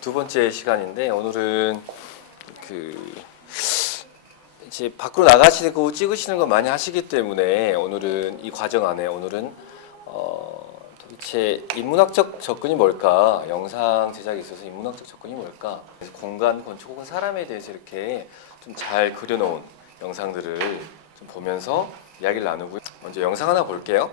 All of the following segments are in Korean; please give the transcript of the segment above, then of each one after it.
두 번째 시간인데 오늘은 이제 밖으로 나가시고 찍으시는 거 많이 하시기 때문에 오늘은 이 과정 안에 도대체 인문학적 접근이 뭘까? 영상 제작에 있어서 인문학적 접근이 뭘까? 그래서 공간, 건축 혹은 사람에 대해서 이렇게 좀 잘 그려놓은 영상들을 좀 보면서 이야기를 나누고요. 먼저 영상 하나 볼게요.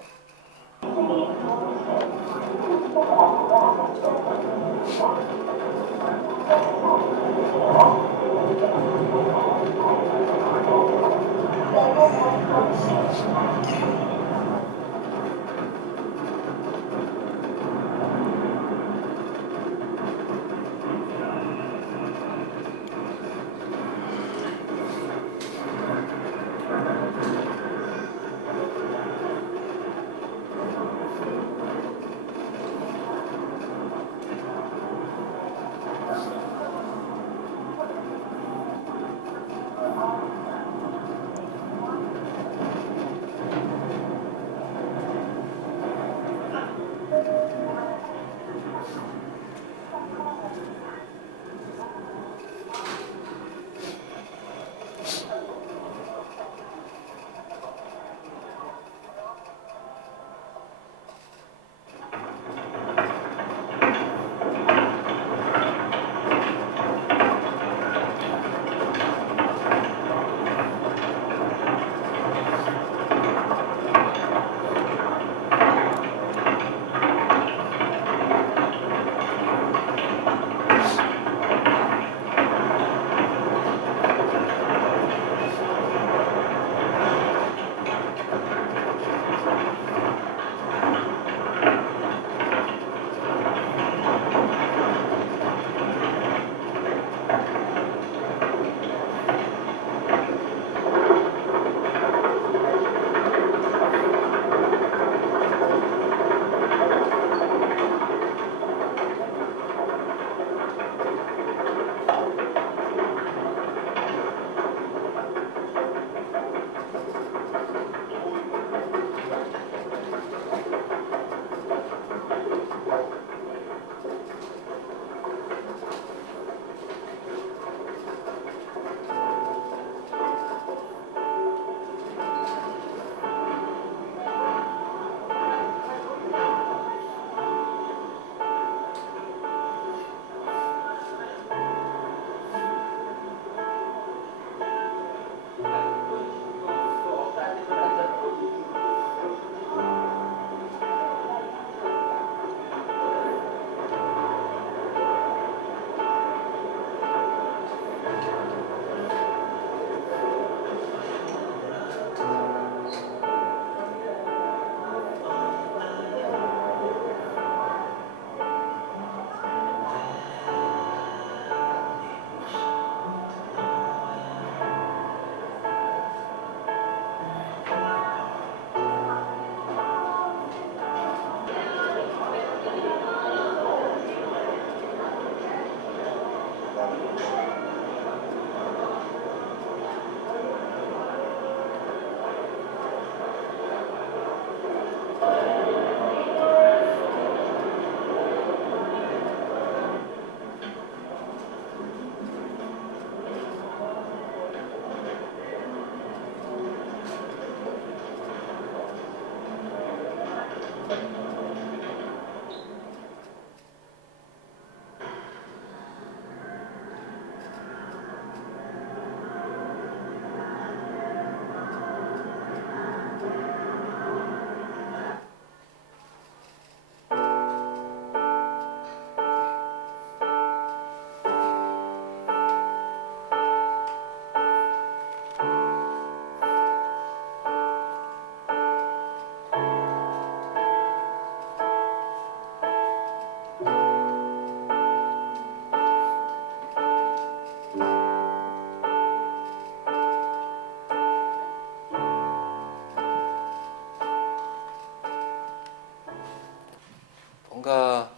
뭔가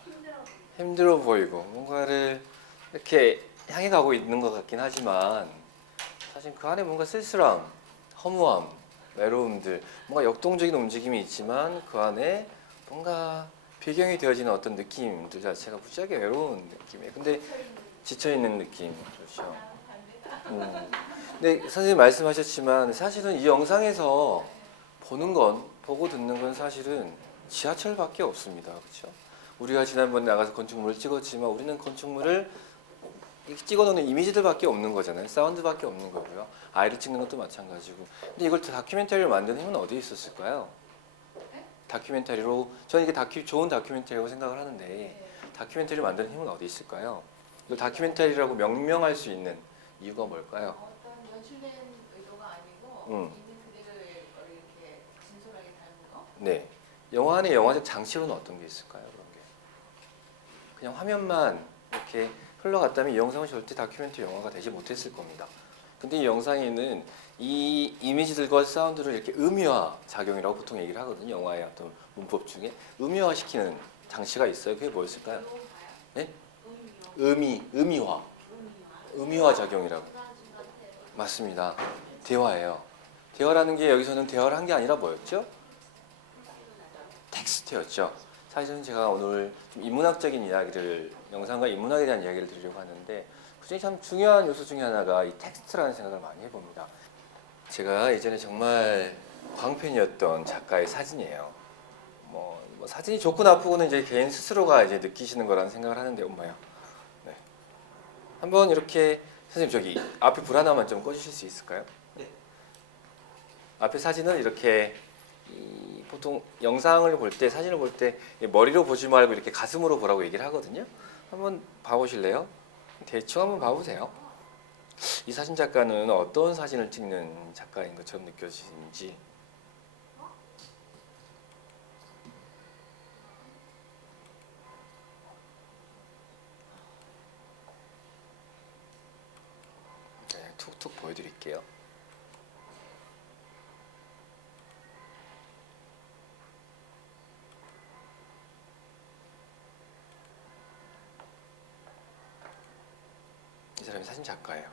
힘들어 보이고 뭔가를 이렇게 향해 가고 있는 것 같긴 하지만 사실 그 안에 뭔가 쓸쓸함, 허무함, 외로움들, 뭔가 역동적인 움직임이 있지만 그 안에 뭔가 배경이 되어지는 어떤 느낌들 자체가 무지하게 외로운 느낌이에요. 근데 지쳐있는 느낌. 그렇죠. 근데 선생님 말씀하셨지만 사실은 이 영상에서 보고 듣는 건 사실은 지하철밖에 없습니다. 그렇죠? 우리가 지난번에 나가서 건축물을 찍었지만 우리는 건축물을 찍어놓는 이미지들밖에 없는 거잖아요. 사운드밖에 없는 거고요. 아이를 찍는 것도 마찬가지고. 근데 이걸 다큐멘터리를 만드는 힘은 어디에 있었을까요? 다큐멘터리로 저는 이게 좋은 다큐멘터리라고 생각을 하는데 다큐멘터리를 만드는 힘은 어디 있을까요? 이걸 다큐멘터리라고 명명할 수 있는 이유가 뭘까요? 어떤 연출된 의도가 아니고 있는 그대로 이렇게 진솔하게 담은 거? 네. 영화 안에 영화적 장치로는 어떤 게 있을까요? 그런 게 그냥 화면만 이렇게 흘러갔다면 이 영상은 절대 다큐멘터리 영화가 되지 못했을 겁니다. 근데 이 영상에는 이 이미지들과 사운드를 이렇게 음이화 작용이라고 보통 얘기를 하거든요. 영화의 어떤 문법 중에 음이화 시키는 장치가 있어요. 그게 뭐였을까요? 네? 음이화 작용이라고. 맞습니다. 대화예요. 대화라는 게 여기서는 대화를 한 게 아니라 뭐였죠? 텍스트였죠. 사실은 제가 오늘 좀 인문학적인 이야기를, 영상과 인문학에 대한 이야기를 드리려고 하는데 그중에 참 중요한 요소 중에 하나가 이 텍스트라는 생각을 많이 해봅니다. 제가 예전에 정말 광팬이었던 작가의 사진이에요. 뭐 사진이 좋고 나쁘고는 이제 개인 스스로가 이제 느끼시는 거라는 생각을 하는데 엄마야. 네. 한번 이렇게 선생님 저기 앞에 불 하나만 좀 꺼주실 수 있을까요? 네. 앞에 사진은 이렇게 보통 영상을 볼 때, 사진을 볼 때 머리로 보지 말고 이렇게 가슴으로 보라고 얘기를 하거든요. 한번 봐보실래요? 대충 한번 봐보세요. 이 사진 작가는 어떤 사진을 찍는 작가인 것처럼 느껴지는지. 네, 툭툭 보여드릴게요. 이 사람이 사진 작가예요.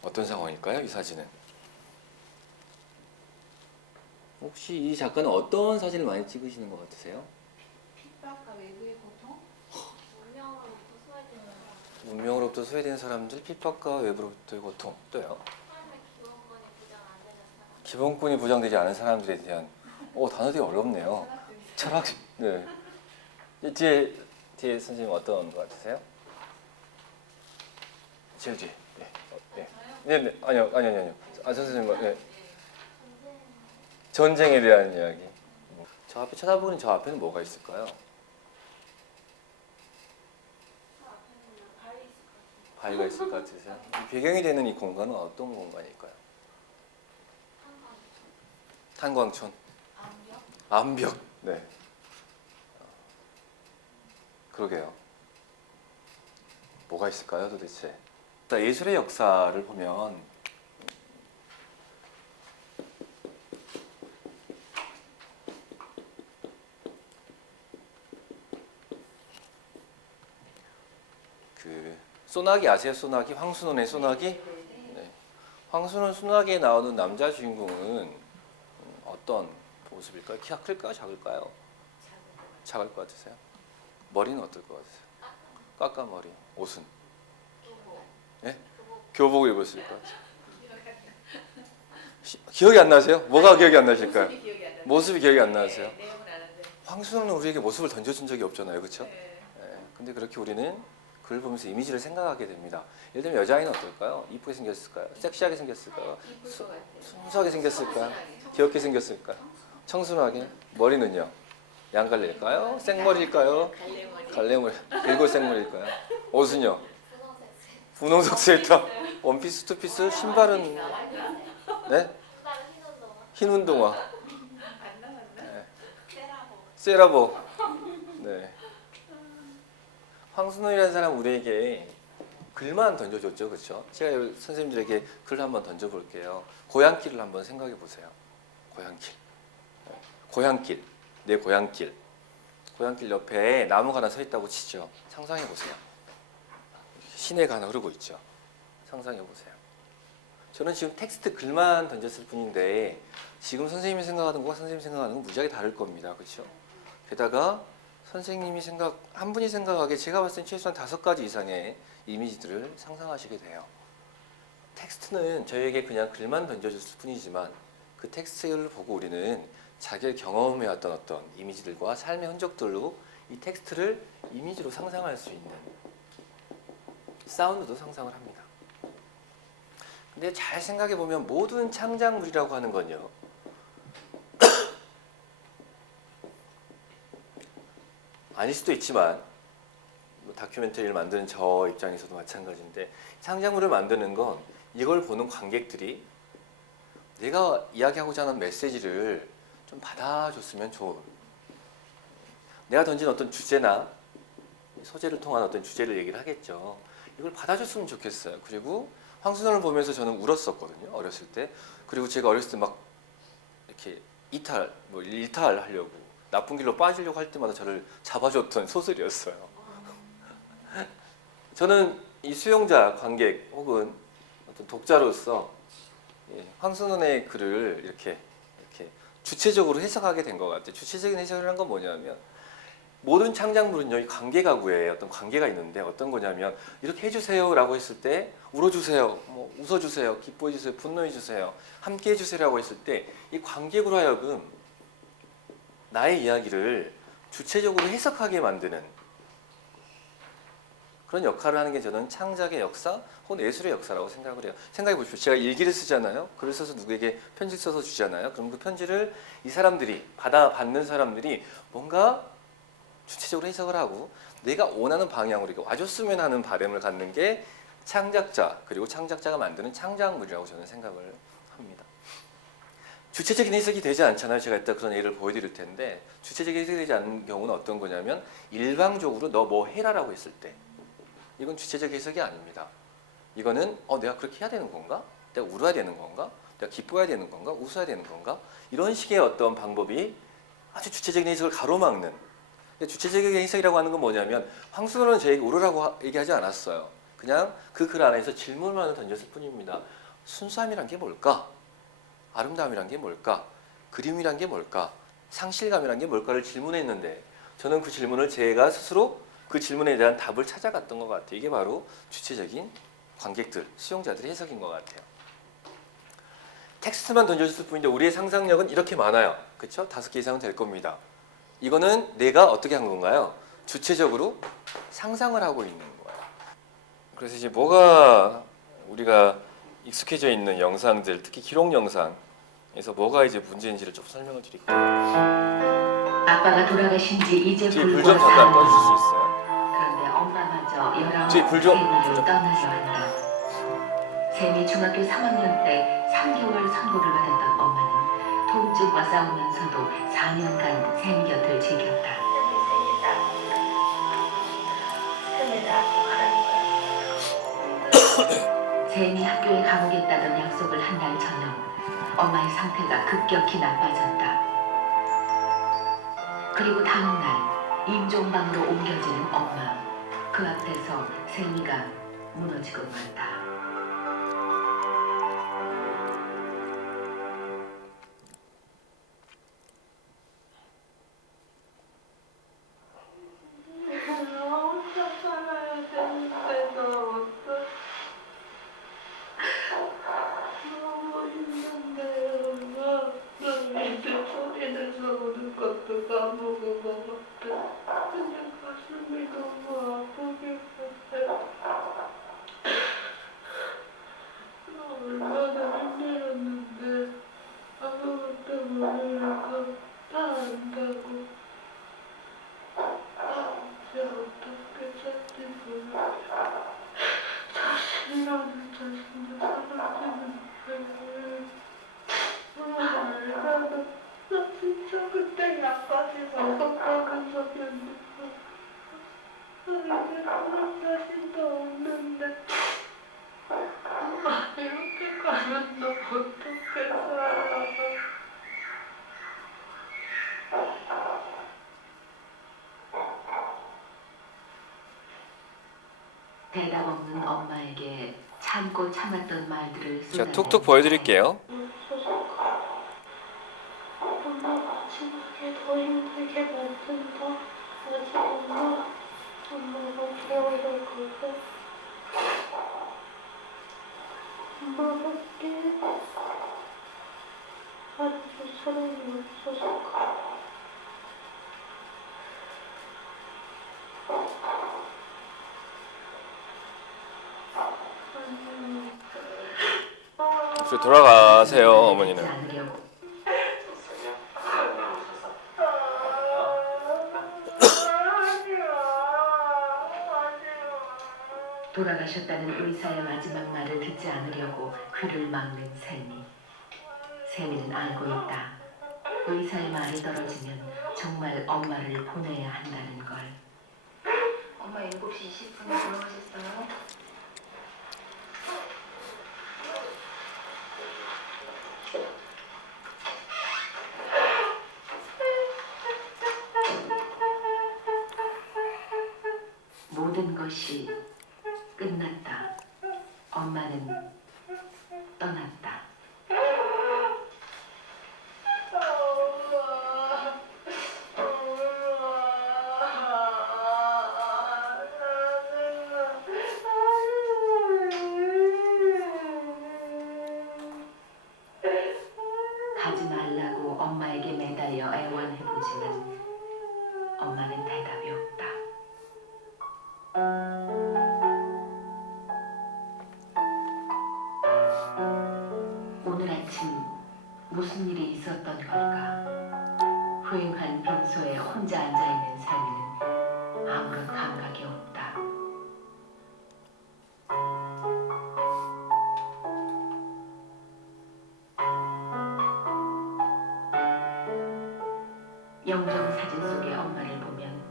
어떤 상황일까요? 이 사진은. 혹시 이 작가는 어떤 사진을 많이 찍으시는 것 같으세요? 핍박과 외부의 고통? 운명으로부터 소외된 사람들, 핍박과 외부로부터의 고통. 또요? 기본권이 보장되지 않은 사람들에 대한 단어들이 어렵네요. 철학. 네. 뒤에 선생님 어떤 것 같으세요? 제일 뒤에. 네. 아니요. 선생님, 네. 전쟁에 대한 이야기. 저 앞에 쳐다보는 저 앞에는 뭐가 있을까요? 바위가 있을 것 같으세요? 배경이 되는 이 공간은 어떤 공간일까요? 탄광촌. 암벽. 네. 그러게요. 뭐가 있을까요, 도대체? 예술의 역사를 보면 소나기 아세요? 소나기? 황순원의 소나기? 네. 황순원 소나기에 나오는 남자 주인공은 어떤 모습일까요? 키가 클까요? 작을까요? 작을 것 같으세요? 머리는 어떨 것 같으세요? 까까머리. 옷은? 예? 교복 입었을 것 같아요. 기억이 안 나세요? 뭐가 기억이 안 나실까요? 모습이 기억이 안 나세요? 황순원은 우리에게 모습을 던져준 적이 없잖아요. 그렇죠? 네. 근데 그렇게 우리는 그걸 보면서 이미지를 생각하게 됩니다. 예를 들면 여자아이는 어떨까요? 이쁘게 생겼을까요? 섹시하게 생겼을까요? 순수하게 생겼을까요? 귀엽게 생겼을까요? 청순하게? 머리는요? 양갈래일까요? 생머리일까요? 갈래머리. 일골 생머리일까요? 옷은요? 분홍색 스웨터. 원피스, 투피스, 신발은 네? 흰 운동화. 네. 세라복. 네. 황순원이라는 사람 우리에게 글만 던져줬죠, 그렇죠? 제가 선생님들에게 글 한번 던져볼게요. 고향길을 한번 생각해 보세요. 고향길, 고향길, 내 고향길. 고향길 옆에 나무가 하나 서 있다고 치죠. 상상해 보세요. 시내가 하나 흐르고 있죠. 상상해 보세요. 저는 지금 텍스트 글만 던졌을 뿐인데 지금 선생님이 생각하는 것과 선생님이 생각하는 건 무지하게 다를 겁니다. 그렇죠? 게다가 선생님이 한 분이 생각하기에 제가 봤을 땐 최소한 5가지 이상의 이미지들을 상상하시게 돼요. 텍스트는 저에게 그냥 글만 던져줬을 뿐이지만 그 텍스트를 보고 우리는 자기가 경험해왔던 어떤 이미지들과 삶의 흔적들로 이 텍스트를 이미지로 상상할 수 있는 사운드도 상상을 합니다. 근데 잘 생각해보면 모든 창작물이라고 하는 건요, 아닐 수도 있지만 다큐멘터리를 만드는 저 입장에서도 마찬가지인데, 창작물을 만드는 건 이걸 보는 관객들이 내가 이야기하고자 하는 메시지를 좀 받아줬으면 좋은, 내가 던진 어떤 주제나 소재를 통한 어떤 주제를 얘기를 하겠죠. 이걸 받아줬으면 좋겠어요. 그리고 황순원을 보면서 저는 울었었거든요, 어렸을 때. 그리고 제가 어렸을 때 막 이렇게 일탈하려고 나쁜 길로 빠지려고 할 때마다 저를 잡아줬던 소설이었어요. 저는 이 수용자, 관객 혹은 어떤 독자로서 황순원의 글을 이렇게 주체적으로 해석하게 된 것 같아요. 주체적인 해석을 한 건 뭐냐면, 모든 창작물은요, 이 관계가구에 어떤 관계가 있는데, 어떤 거냐면 이렇게 해주세요라고 했을 때 울어주세요, 뭐 웃어주세요, 기뻐해주세요, 분노해주세요, 함께해주세요라고 했을 때 이 관객으로 하여금 나의 이야기를 주체적으로 해석하게 만드는 그런 역할을 하는 게 저는 창작의 역사 혹은 예술의 역사라고 생각을 해요. 생각해 보십시오. 제가 일기를 쓰잖아요. 글을 써서 누구에게 편지 써서 주잖아요. 그럼 그 편지를 이 사람들이, 받는 사람들이 뭔가 주체적으로 해석을 하고 내가 원하는 방향으로 이렇게 와줬으면 하는 바람을 갖는 게 창작자, 그리고 창작자가 만드는 창작물이라고 저는 생각을 합니다. 주체적인 해석이 되지 않잖아요. 제가 이따 그런 예를 보여드릴 텐데, 주체적인 해석이 되지 않는 경우는 어떤 거냐면, 일방적으로 너 뭐 해라라고 했을 때 이건 주체적 해석이 아닙니다. 이거는 내가 그렇게 해야 되는 건가? 내가 울어야 되는 건가? 내가 기뻐해야 되는 건가? 웃어야 되는 건가? 이런 식의 어떤 방법이 아주 주체적인 해석을 가로막는, 주체적인 해석이라고 하는 건 뭐냐면, 황순원은 저에게 울으라고 얘기하지 않았어요. 그냥 그 글 안에서 질문을 하나 던졌을 뿐입니다. 순수함이란 게 뭘까? 아름다움이란 게 뭘까? 그림이란 게 뭘까? 상실감이란 게 뭘까를 질문했는데, 저는 그 질문을 제가 스스로 그 질문에 대한 답을 찾아갔던 것 같아요. 이게 바로 주체적인 관객들, 수용자들의 해석인 것 같아요. 텍스트만 던져줬을 뿐인데 우리의 상상력은 이렇게 많아요. 그렇죠? 5개 이상은 될 겁니다. 이거는 내가 어떻게 한 건가요? 주체적으로 상상을 하고 있는 거예요. 그래서 이제 뭐가 우리가 익숙해져 있는 영상들, 특히 기록 영상에서 뭐가 이제 문제인지를 좀 설명을 드릴게요. 아빠가 돌아가신 지 이제 뒤에 불 불과 좀 잠깐 4년. 꺼주실 수 있어요? 그런데 엄마마저 19 뒤에 불 좀, 세미를 좀. 떠나려 한다. 세미 중학교 3학년 때 3개월 선고를 받았던 엄마는 통증과 싸우면서도 4년간 세미 곁을 지켰다. 세미 학교에 가보겠다던 약속을 한 달 저녁, 엄마의 상태가 급격히 나빠졌다. 그리고 다음 날 임종방으로 옮겨지는 엄마. 그 앞에서 세미가 무너지고 말다. 혼자 살아야 되는데 나 어떡해. 너무 힘든데 엄마. 나 이제 소리내서 우는 것도 까먹은 것 같아. 그냥 가슴이 너무 아프겠어. 대답 없는 엄마에게 참고 참았던 말들을 자, 쏟아낸 툭툭 보여드릴게요. 엄마가 지나게 더 힘들게 만든다. 아직 엄마가 깨어날 거야. 엄마밖에 알아줄 사람이 없어서 혹시 돌아가세요, 어머니는. 않으려고 돌아가셨다는 의사의 마지막 말을 듣지 않으려고 귀를 막는 세미. 세미는 알고 있다. 의사의 말이 떨어지면 정말 엄마를 보내야 한다는 걸. 엄마 7시 20분에 돌아가셨어요? 모든 것이 끝났다. 엄마는 떠났다. 가지 말라고 엄마에게 매달려 애원해보지만 엄마는 대답이 없다. 오늘 아침 무슨 일이 있었던 걸까? 조용한 빈소에 혼자 앉아있는 세미는 아무런 감각이 없다. 영정 사진 속의 엄마를 보면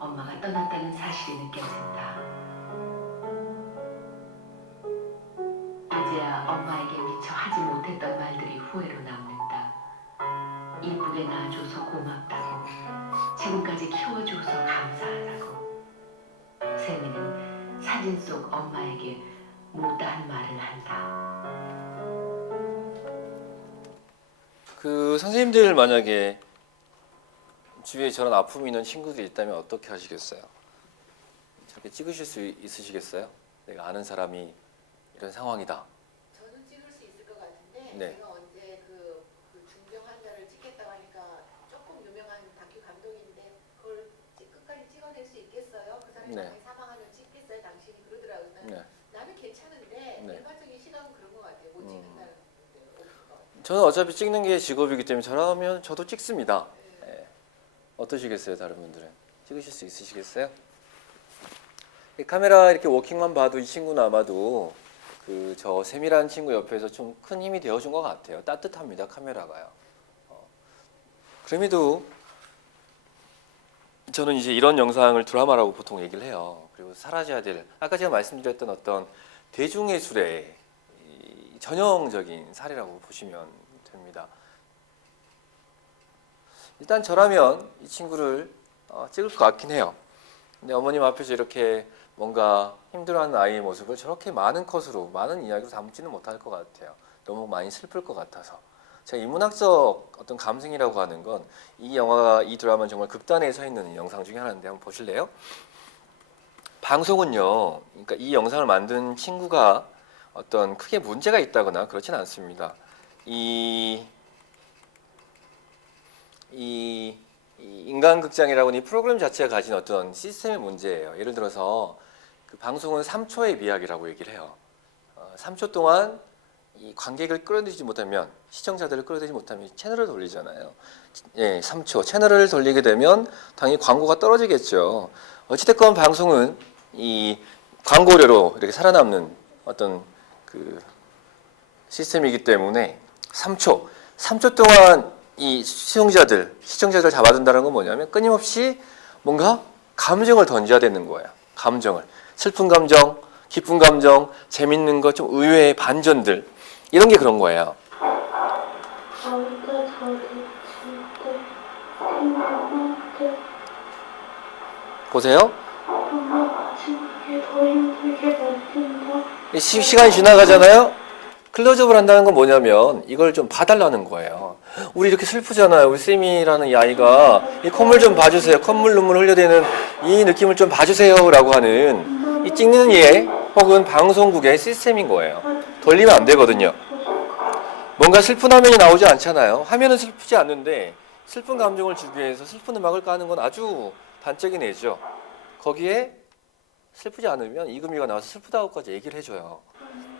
엄마가 떠났다는 사실이 느껴진다. 이제야 엄마에게 미처 하지 못했던 말들이 후회로 남는다. 이쁘게 낳아줘서 고맙다고, 지금까지 키워줘서 감사하다고. 세미는 사진 속 엄마에게 못다한 말을 한다. 그 선생님들 만약에 주위에 저런 아픔이 있는 친구들이 있다면 어떻게 하시겠어요? 저렇게 찍으실 수 있으시겠어요? 내가 아는 사람이 이런 상황이다. 저는 찍을 수 있을 것 같은데 네. 제가 언제 그 중병 환자를 찍겠다고 하니까 조금 유명한 다큐 감독인데 그걸 끝까지 찍어낼 수 있겠어요? 그 사람이 네. 만약에 사망하면 찍겠어요? 당신이 그러더라고요. 네. 나는 괜찮은데 네. 일반적인 시각은 그런 것 같아요. 못 찍는다는 분들 없을 것 같아요. 저는 어차피 찍는 게 직업이기 때문에 저라면 저도 찍습니다. 예. 어떠시겠어요, 다른 분들은? 찍으실 수 있으시겠어요? 이 카메라 이렇게 워킹만 봐도 이 친구는 아마도 그 저 세밀한 친구 옆에서 좀 큰 힘이 되어준 것 같아요. 따뜻합니다, 카메라가요. 그럼에도 저는 이제 이런 영상을 드라마라고 보통 얘기를 해요. 그리고 사라져야 될, 아까 제가 말씀드렸던 어떤 대중예술의 이 전형적인 사례라고 보시면 됩니다. 일단 저라면 이 친구를 찍을 것 같긴 해요. 근데 어머님 앞에서 이렇게 뭔가 힘들어하는 아이의 모습을 저렇게 많은 컷으로, 많은 이야기로 담지는 못할 것 같아요. 너무 많이 슬플 것 같아서. 제가 인문학적 어떤 감성이라고 하는 건 이 영화가, 이 드라마는 정말 극단에 서 있는 영상 중에 하나인데 한번 보실래요? 방송은요, 그러니까 이 영상을 만든 친구가 어떤 크게 문제가 있다거나 그렇진 않습니다. 이 인간극장이라고 하는 이 프로그램 자체가 가진 어떤 시스템의 문제예요. 예를 들어서 그 방송은 3초의 미학이라고 얘기를 해요. 3초 동안 이 관객을 끌어들이지 못하면, 시청자들을 끌어들이지 못하면 채널을 돌리잖아요. 예, 3초 채널을 돌리게 되면 당연히 광고가 떨어지겠죠. 어찌됐건 방송은 이 광고료로 이렇게 살아남는 어떤 그 시스템이기 때문에 3초 동안 이 시청자들 잡아둔다는 건 뭐냐면 끊임없이 뭔가 감정을 던져야 되는 거예요. 감정을. 슬픈 감정, 기쁜 감정, 재밌는 거, 좀 의외의 반전들, 이런 게 그런 거예요. 보세요. 엄마 마지막에 더 힘들게 만든다. 시간이 지나가잖아요. 클로즈업을 한다는 건 뭐냐면 이걸 좀 봐달라는 거예요. 우리 이렇게 슬프잖아요. 우리 쌤이라는 이 아이가 이 콧물 좀 봐주세요. 콧물 눈물 흘려대는 이 느낌을 좀 봐주세요라고 하는 이 찍는 예 혹은 방송국의 시스템인 거예요. 돌리면 안 되거든요. 뭔가 슬픈 화면이 나오지 않잖아요. 화면은 슬프지 않는데 슬픈 감정을 주기 위해서 슬픈 음악을 까는 건 아주 단적인 예죠. 거기에 슬프지 않으면 이금희가 나와서 슬프다고까지 얘기를 해줘요.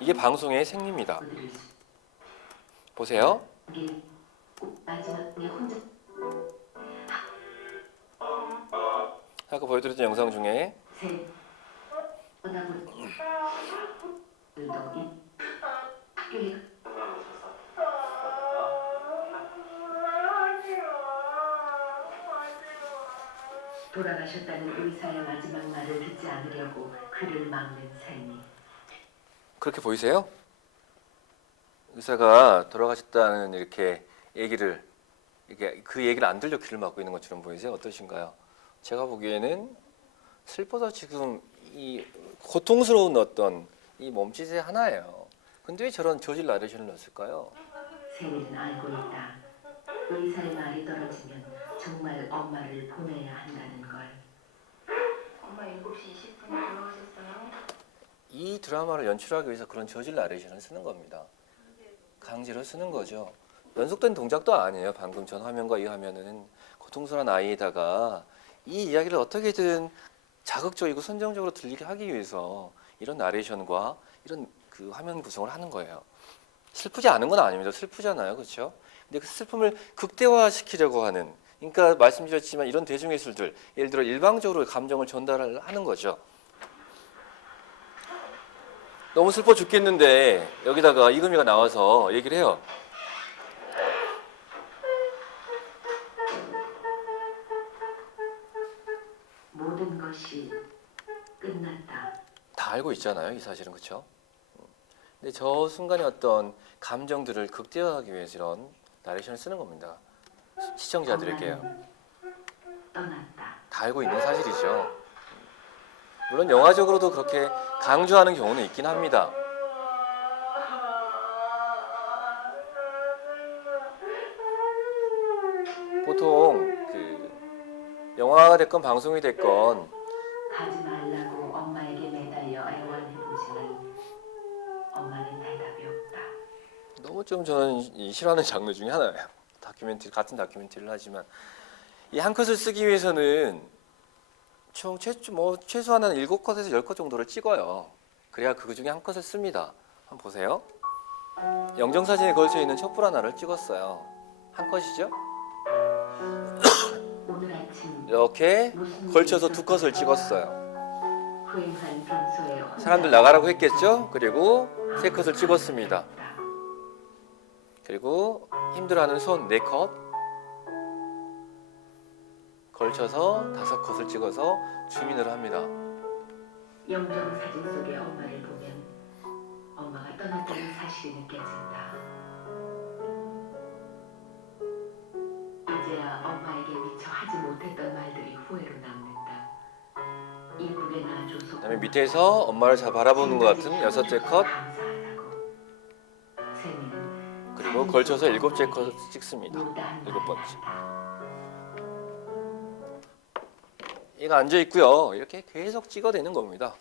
이게 방송의 생리입니다. 보세요. 마지막에 혼자 아까 보여드렸던 영상 중에 새 보다보니 들도 이 학교에 돌아가셨다는 의사의 마지막 말을 듣지 않으려고 그를 막는 샘이 그렇게 보이세요? 의사가 돌아가셨다는 이렇게 얘기를 이게 그 얘기를 안 들려 귀를 막고 있는 것처럼 보이세요? 어떠신가요? 제가 보기에는 슬퍼서 지금 이 고통스러운 어떤 이 몸짓의 하나예요. 근데 왜 저런 저질 나레이션을 넣었을까요? 샘이는 알고 있다. 의사의 말이 떨어지면 정말 엄마를 보내야 한다는 걸. 엄마 7시 20분에 돌아오셨어요? 이 드라마를 연출하기 위해서 그런 저질 나레이션을 쓰는 겁니다. 강제로 쓰는 거죠. 연속된 동작도 아니에요. 방금 전 화면과 이 화면은 고통스러운 아이에다가 이 이야기를 어떻게든 자극적이고 선정적으로 들리게 하기 위해서 이런 나레이션과 이런 그 화면 구성을 하는 거예요. 슬프지 않은 건 아닙니다. 슬프잖아요. 그렇죠? 근데 그 슬픔을 극대화시키려고 하는, 그러니까 말씀드렸지만 이런 대중예술들, 예를 들어 일방적으로 감정을 전달하는 거죠. 너무 슬퍼 죽겠는데 여기다가 이금희가 나와서 얘기를 해요. 모든 것이 끝났다. 다 알고 있잖아요, 이 사실은. 그렇죠? 근데 저 순간의 어떤 감정들을 극대화하기 위해서 이런 나레이션을 쓰는 겁니다. 시청자들에게요. 엄마는 떠났다. 다 알고 있는 사실이죠. 물론 영화적으로도 그렇게 강조하는 경우는 있긴 합니다. 보통 그 영화가 됐건 방송이 됐건 가지 말라고 엄마에게 매달려 애원해보지만 엄마는 대답이 없다. 너무 좀 저는 이 싫어하는 장르 중에 하나예요. 다큐멘터리, 같은 다큐멘터리를 하지만 이 한 컷을 쓰기 위해서는 총 최소한 한 7컷에서 10컷 정도를 찍어요. 그래야 그 중에 한 컷을 씁니다. 한번 보세요. 영정사진에 걸쳐 있는 촛불 하나를 찍었어요. 한 컷이죠? 오늘 아침 이렇게 무슨 걸쳐서 일이 2컷을 찍었어요. 후행한 평소에 혼자 사람들 나가라고 했겠죠? 그리고 3컷을 찍었습니다. 그리고 힘들어하는 손 4컷 걸쳐서 5컷을 찍어서 주민을 합니다. 영정 사진 속의 엄마를 보면 엄마가 떠났다는 사실이 느껴진다. 이제야 엄마에게 미처 하지 못했던 말들이 후회로 남는다. 이쁘게 낳아줘서 그다음에 밑에서 엄마를 잘 바라보는 것 같은 6째 컷, 감사하다고. 세미는 그리고 걸쳐서 7째 컷을 찍습니다. 못다한 7번째. 말을 얘가 앉아 있고요. 이렇게 계속 찍어대는 겁니다.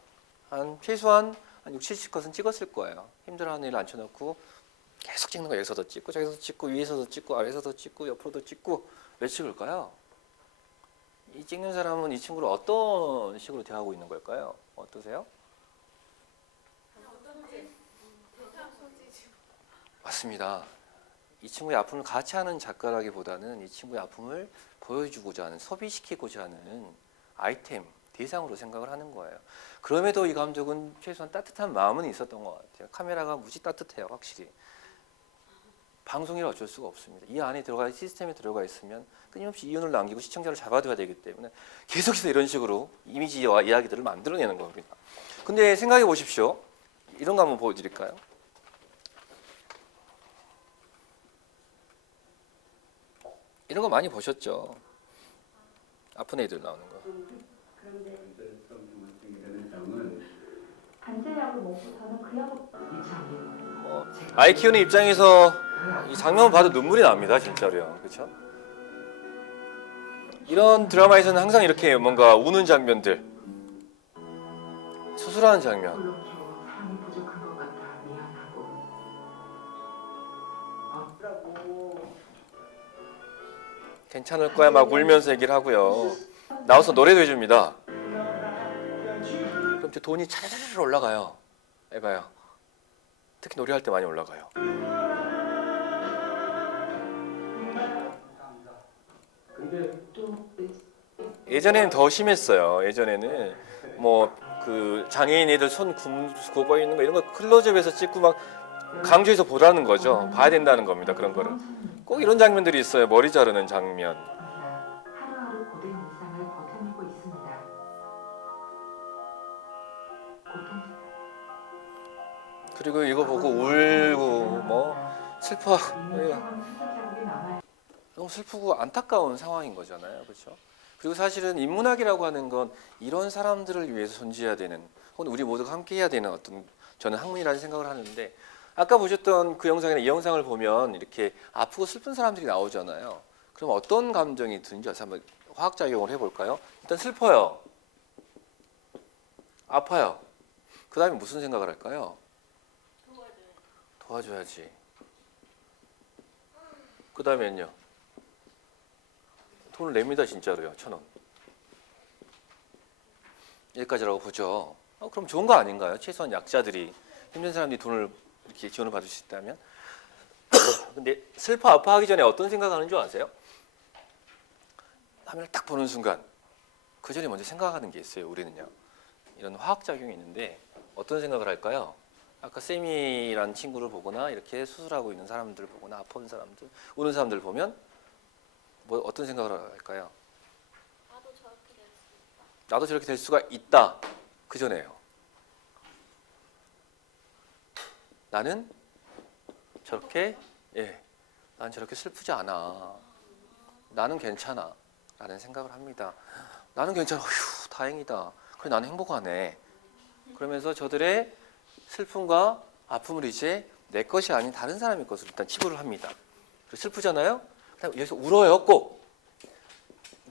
최소한 한 6, 70컷은 찍었을 거예요. 힘들어하는 애를 앉혀놓고 계속 찍는 거. 여기서도 찍고 저기서도 찍고 위에서도 찍고 아래에서도 찍고 옆으로도 찍고. 왜 찍을까요? 이 찍는 사람은 이 친구를 어떤 식으로 대하고 있는 걸까요? 어떠세요? 맞습니다. 이 친구의 아픔을 같이 하는 작가라기보다는 이 친구의 아픔을 보여주고자 하는, 소비시키고자 하는 아이템, 대상으로 생각을 하는 거예요. 그럼에도 이 감독은 최소한 따뜻한 마음은 있었던 것 같아요. 카메라가 무지 따뜻해요, 확실히. 방송이라 어쩔 수가 없습니다. 이 안에 들어가, 시스템에 들어가 있으면 끊임없이 이윤을 남기고 시청자를 잡아둬야 되기 때문에 계속해서 이런 식으로 이미지와 이야기들을 만들어내는 겁니다. 근데 생각해 보십시오. 이런 거 한번 보여드릴까요? 이런 거 많이 보셨죠? 아픈 애들 나오는 거. 그런데 되는 점은 반제약을 먹고 저는 그 약을 아이 키우는 입장에서 이 장면 봐도 눈물이 납니다, 진짜로요. 그렇죠? 이런 드라마에서는 항상 이렇게 뭔가 우는 장면들, 수술하는 장면. 물론표 사랑이 부족한 것 같아 미안하고 괜찮을 거야 막 울면서 얘기를 하고요. 나와서 노래도 해줍니다. 그럼 이제 돈이 차르르 올라가요. 해봐요. 특히 노래할 때 많이 올라가요. 또 예전에는 더 심했어요. 예전에는 뭐 그 장애인 애들 손 굽어 있는 거 이런 거 클로즈업해서 찍고 막 강조해서 보라는 거죠. 봐야 된다는 겁니다. 그런 거를. 꼭 이런 장면들이 있어요. 머리 자르는 장면. 하루하루 고된 일상을 버텨내고 있습니다. 고통 그리고 이거 보고 울고 뭐 슬퍼. 너무 슬프고 안타까운 상황인 거잖아요. 그렇죠? 그리고 사실은 인문학이라고 하는 건 이런 사람들을 위해서 존재해야 되는 혹은 우리 모두가 함께 해야 되는 어떤 저는 학문이라는 생각을 하는데 아까 보셨던 그 영상이나 이 영상을 보면 이렇게 아프고 슬픈 사람들이 나오잖아요. 그럼 어떤 감정이 드는지 한번 화학작용을 해볼까요? 일단 슬퍼요. 아파요. 그 다음에 무슨 생각을 할까요? 도와줘야지. 그 다음에는요? 돈을 냅니다. 진짜로요. 1,000원. 여기까지라고 보죠. 그럼 좋은 거 아닌가요? 최소한 약자들이 힘든 사람들이 돈을 이렇게 지원을 받을 수 있다면. 근데 슬퍼 아파하기 전에 어떤 생각하는 줄 아세요? 화면을 딱 보는 순간 그 전에 먼저 생각하는 게 있어요. 우리는요. 이런 화학작용이 있는데 어떤 생각을 할까요? 아까 쌤이라는 친구를 보거나 이렇게 수술하고 있는 사람들 보거나 아픈 사람들, 우는 사람들 보면 뭐 어떤 생각을 할까요? 나도 저렇게 될 수가 있다. 그 전에요. 나는 저렇게 난 저렇게 슬프지 않아. 나는 괜찮아. 라는 생각을 합니다. 나는 괜찮아. 휴, 다행이다. 그래 나는 행복하네. 그러면서 저들의 슬픔과 아픔을 이제 내 것이 아닌 다른 사람의 것으로 일단 치부를 합니다. 슬프잖아요? 그다음에 여기서 울어요. 꼭.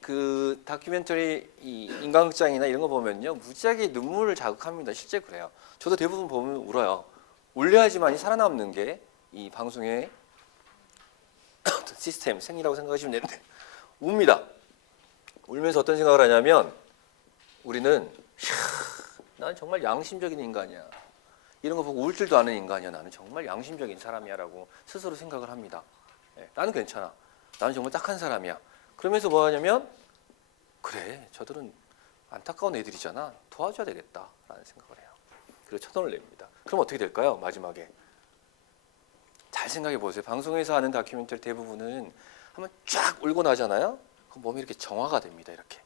그 다큐멘터리 이 인간극장이나 이런 거 보면요. 무지하게 눈물을 자극합니다. 실제 그래요. 저도 대부분 보면 울어요. 울려야지만이 살아남는 게 이 방송의 시스템, 생리라고 생각하시면 되는데 웁니다. 울면서 어떤 생각을 하냐면 우리는 난 정말 양심적인 인간이야. 이런 거 보고 울 줄도 아는 인간이야. 나는 정말 양심적인 사람이야라고 스스로 생각을 합니다. 나는 괜찮아. 나는 정말 딱한 사람이야. 그러면서 뭐 하냐면 그래 저들은 안타까운 애들이잖아. 도와줘야 되겠다라는 생각을 해요. 그리고 1,000원을 냅니다. 그럼 어떻게 될까요? 마지막에 잘 생각해 보세요. 방송에서 하는 다큐멘터리 대부분은 한번 쫙 울고 나잖아요. 그럼 몸이 이렇게 정화가 됩니다. 이렇게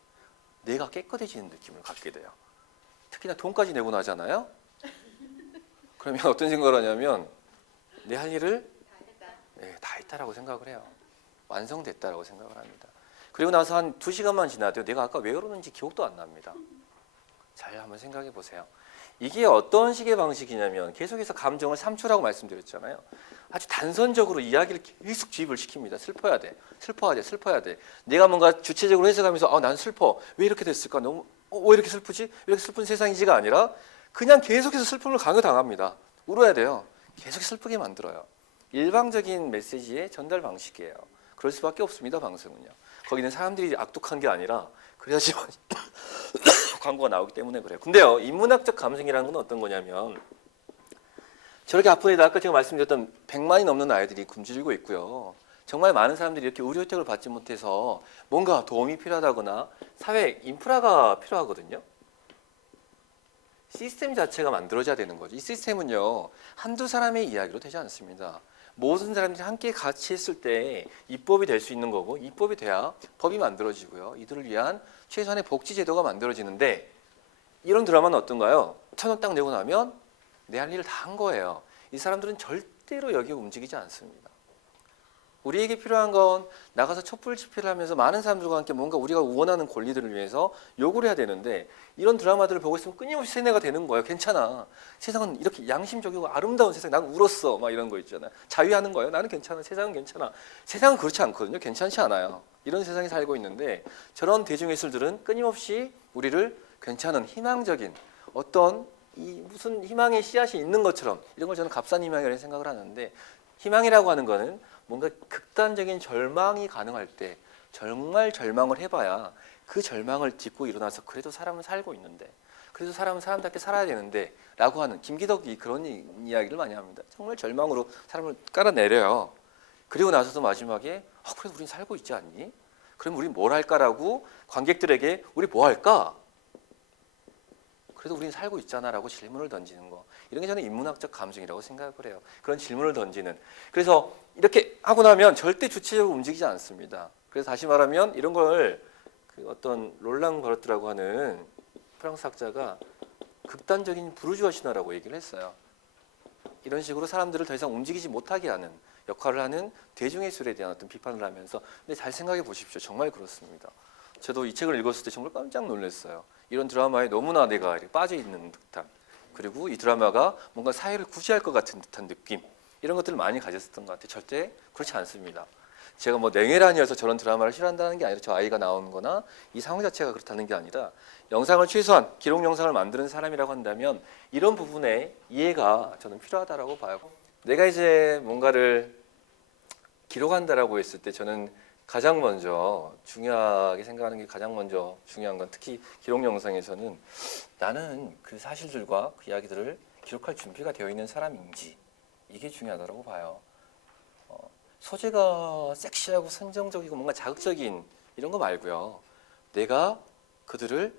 뇌가 깨끗해지는 느낌을 갖게 돼요. 특히나 돈까지 내고 나잖아요. 그러면 어떤 생각을 하냐면 내 할 일을 다 했다라고 생각을 해요. 완성됐다라고 생각을 합니다. 그리고 나서 한 2시간만 지나도 내가 아까 왜 그러는지 기억도 안 납니다. 잘 한번 생각해 보세요. 이게 어떤 식의 방식이냐면 계속해서 감정을 삼초라고 말씀드렸잖아요. 아주 단선적으로 이야기를 계속 주입을 시킵니다. 슬퍼야 돼. 슬퍼야 돼. 슬퍼야 돼. 내가 뭔가 주체적으로 해석하면서 난 슬퍼. 왜 이렇게 됐을까? 너무 왜 이렇게 슬프지? 왜 이렇게 슬픈 세상이지가 아니라 그냥 계속해서 슬픔을 강요당합니다. 울어야 돼요. 계속 슬프게 만들어요. 일방적인 메시지의 전달 방식이에요. 그럴 수밖에 없습니다. 방송은요. 거기는 사람들이 악독한 게 아니라 그래야지만 광고가 나오기 때문에 그래요. 근데요. 인문학적 감성이라는 건 어떤 거냐면 저렇게 아픈 애들 아까 제가 말씀드렸던 100만이 넘는 아이들이 굶주리고 있고요. 정말 많은 사람들이 이렇게 의료 혜택을 받지 못해서 뭔가 도움이 필요하다거나 사회 인프라가 필요하거든요. 시스템 자체가 만들어져야 되는 거죠. 이 시스템은요. 한두 사람의 이야기로 되지 않습니다. 모든 사람들이 함께 같이 했을 때 입법이 될 수 있는 거고 입법이 돼야 법이 만들어지고요. 이들을 위한 최소한의 복지 제도가 만들어지는데 이런 드라마는 어떤가요? 1,000원 딱 내고 나면 내 할 일을 다 한 거예요. 이 사람들은 절대로 여기에 움직이지 않습니다. 우리에게 필요한 건 나가서 촛불 집회를 하면서 많은 사람들과 함께 뭔가 우리가 원하는 권리들을 위해서 요구를 해야 되는데 이런 드라마들을 보고 있으면 끊임없이 세뇌가 되는 거예요. 괜찮아. 세상은 이렇게 양심적이고 아름다운 세상. 난 울었어. 막 이런 거 있잖아요. 자위하는 거예요. 나는 괜찮아. 세상은 괜찮아. 세상은 그렇지 않거든요. 괜찮지 않아요. 이런 세상에 살고 있는데 저런 대중예술들은 끊임없이 우리를 괜찮은 희망적인 어떤 이 무슨 희망의 씨앗이 있는 것처럼 이런 걸 저는 값싼 희망이라고 생각을 하는데 희망이라고 하는 거는 뭔가 극단적인 절망이 가능할 때 정말 절망을 해봐야 그 절망을 딛고 일어나서 그래도 사람은 살고 있는데 그래도 사람은 사람답게 살아야 되는데 라고 하는 김기덕이 그런 이야기를 많이 합니다. 정말 절망으로 사람을 깔아내려요. 그리고 나서도 마지막에 그래도 우린 살고 있지 않니? 그럼 우린 뭘 할까라고 관객들에게 우리 뭐 할까? 그래도 우린 살고 있잖아 라고 질문을 던지는 거. 이런 게 저는 인문학적 감정이라고 생각을 해요. 그런 질문을 던지는. 그래서 이렇게 하고 나면 절대 주체적으로 움직이지 않습니다. 그래서 다시 말하면 이런 걸 그 어떤 롤랑 바르트라고 하는 프랑스 학자가 극단적인 부르주아 신화라고 얘기를 했어요. 이런 식으로 사람들을 더 이상 움직이지 못하게 하는 역할을 하는 대중예술에 대한 어떤 비판을 하면서 근데 잘 생각해 보십시오. 정말 그렇습니다. 저도 이 책을 읽었을 때 정말 깜짝 놀랐어요. 이런 드라마에 너무나 내가 빠져 있는 듯한 그리고 이 드라마가 뭔가 사회를 구시할 것 같은 듯한 느낌 이런 것들을 많이 가졌었던 것 같아요. 절대 그렇지 않습니다. 제가 뭐 냉혈한이어서 저런 드라마를 싫어한다는 게 아니라 저 아이가 나오는 거나 이 상황 자체가 그렇다는 게 아니라 영상을 최소한 기록 영상을 만드는 사람이라고 한다면 이런 부분에 이해가 저는 필요하다라고 봐요. 내가 이제 뭔가를 기록한다라고 했을 때 저는 가장 먼저 중요하게 생각하는 게 가장 먼저 중요한 건 특히 기록 영상에서는 나는 그 사실들과 그 이야기들을 기록할 준비가 되어 있는 사람인지 이게 중요하다고 봐요. 소재가 섹시하고 선정적이고 뭔가 자극적인 이런 거 말고요. 내가 그들의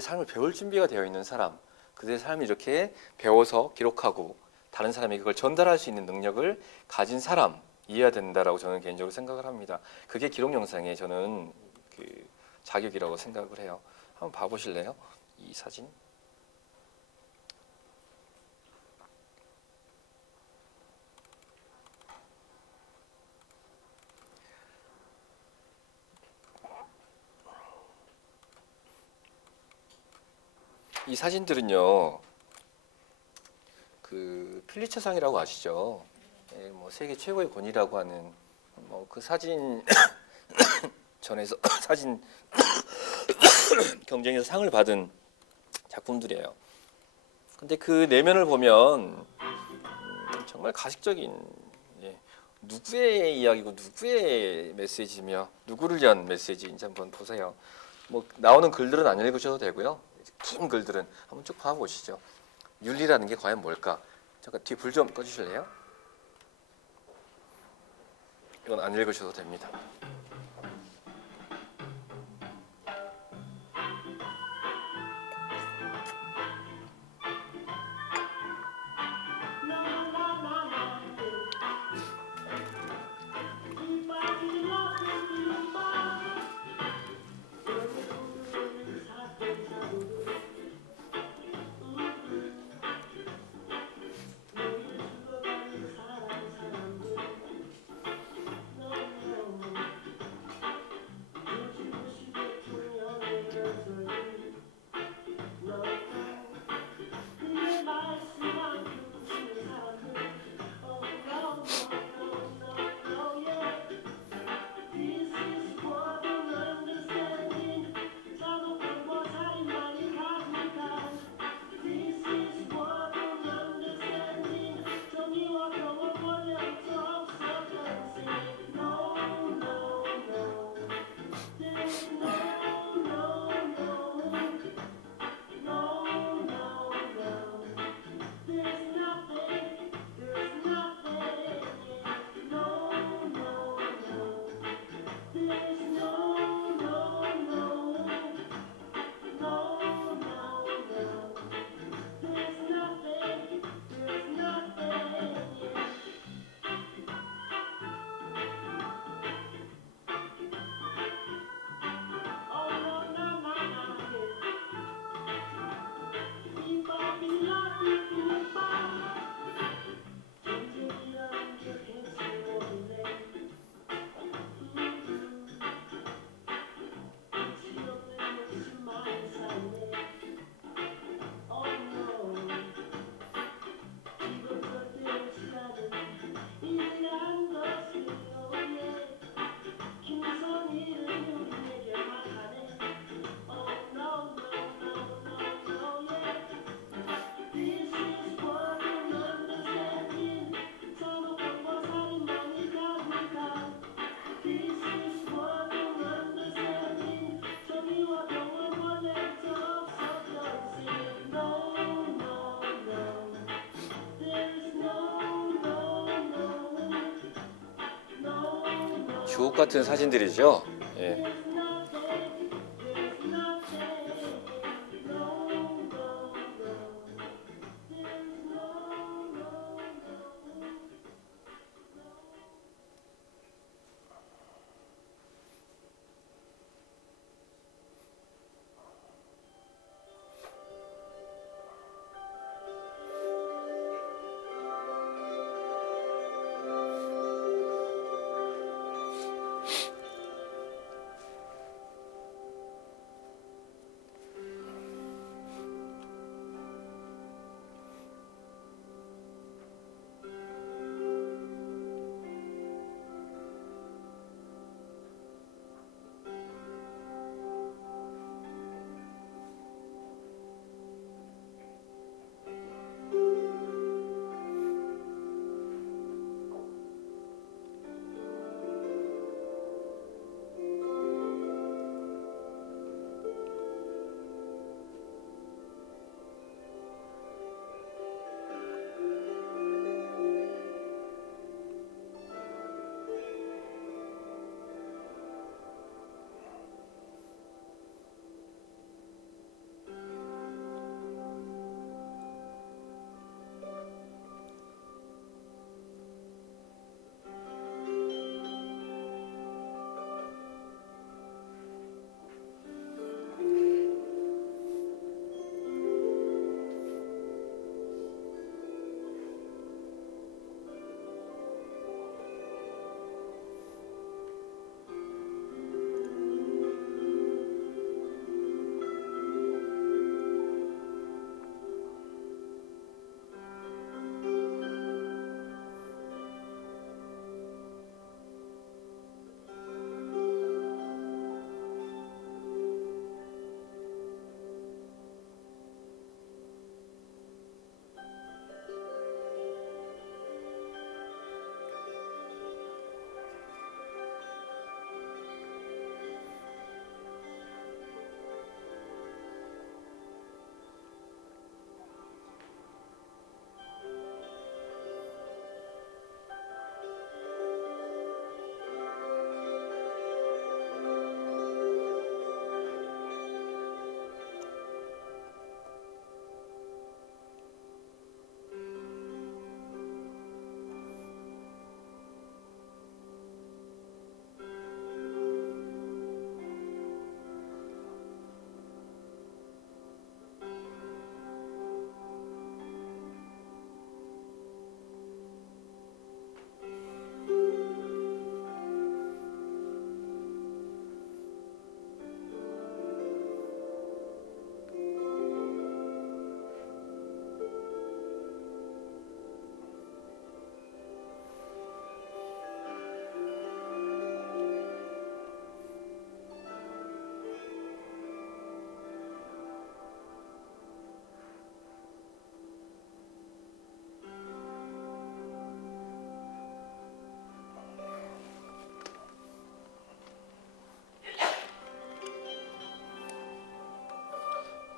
삶을 배울 준비가 되어 있는 사람, 그들의 삶을 이렇게 배워서 기록하고 다른 사람에게 그걸 전달할 수 있는 능력을 가진 사람 이해해야 된다라고 저는 개인적으로 생각을 합니다. 그게 기록 영상의 저는 그 자격이라고 생각을 해요. 한번 봐보실래요? 이 사진. 이 사진들은요, 그 필리처상이라고 아시죠? 예, 뭐 세계 최고의 권위라고 하는 뭐 그 사진 전에서 사진 경쟁에서 상을 받은 작품들이에요. 근데 그 내면을 보면 정말 가식적인 누구의 이야기고 누구의 메시지며 누구를 위한 메시지인지 한번 보세요. 뭐 나오는 글들은 안 읽으셔도 되고요. 긴 글들은 한번 쭉 봐보시죠. 윤리라는 게 과연 뭘까? 잠깐 뒤에 불 좀 꺼주실래요? 이건 안 읽으셔도 됩니다. 주옥 같은 사진들이죠. 예.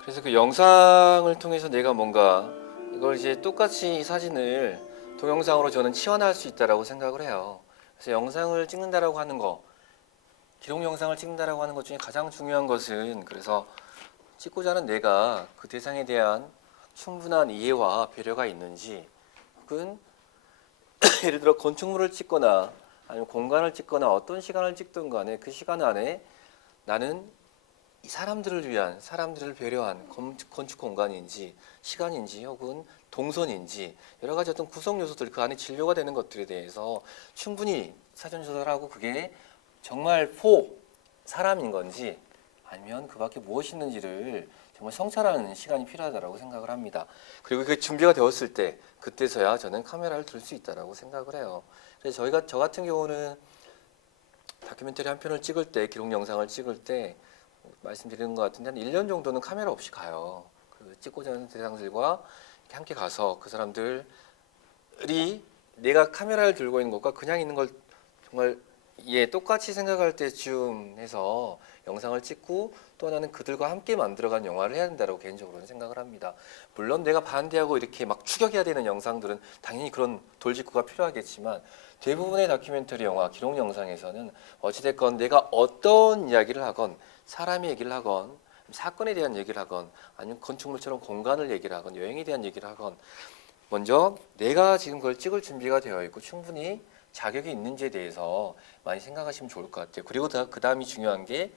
그래서 그 영상을 통해서 내가 뭔가 이걸 이제 똑같이 이 사진을 동영상으로 저는 치환할 수 있다라고 생각을 해요. 그래서 영상을 찍는다라고 하는 거, 기록 영상을 찍는다라고 하는 것 중에 가장 중요한 것은 그래서 찍고자 하는 내가 그 대상에 대한 충분한 이해와 배려가 있는지, 혹은 예를 들어 건축물을 찍거나 아니면 공간을 찍거나 어떤 시간을 찍든 간에 그 시간 안에 나는 이 사람들을 위한, 사람들을 배려한 건축 공간인지 시간인지 혹은 동선인지 여러 가지 어떤 구성 요소들, 그 안에 진료가 되는 것들에 대해서 충분히 사전 조사하고 그게 정말 사람인 건지 아니면 그 밖에 무엇이 있는지를 정말 성찰하는 시간이 필요하다고 생각을 합니다. 그리고 그 준비가 되었을 때 그때서야 저는 카메라를 들 수 있다고 생각을 해요. 그래서 저 같은 경우는 다큐멘터리 한 편을 찍을 때, 기록 영상을 찍을 때 말씀드리는 것 같은데 한 1년 정도는 카메라 없이 가요. 그 찍고자 하는 대상들과 함께 가서 그 사람들이 내가 카메라를 들고 있는 것과 그냥 있는 걸 정말 똑같이 생각할 때쯤 해서 영상을 찍고, 또 하나는 그들과 함께 만들어간 영화를 해야 된다고 개인적으로는 생각을 합니다. 물론 내가 반대하고 이렇게 막 추격해야 되는 영상들은 당연히 그런 돌직구가 필요하겠지만 대부분의 다큐멘터리 영화, 기록 영상에서는 어찌됐건 내가 어떤 이야기를 하건 사람의 얘기를 하건 사건에 대한 얘기를 하건 아니면 건축물처럼 공간을 얘기를 하건 여행에 대한 얘기를 하건 먼저 내가 지금 그걸 찍을 준비가 되어 있고 충분히 자격이 있는지에 대해서 많이 생각하시면 좋을 것 같아요. 그리고 그 다음이 중요한 게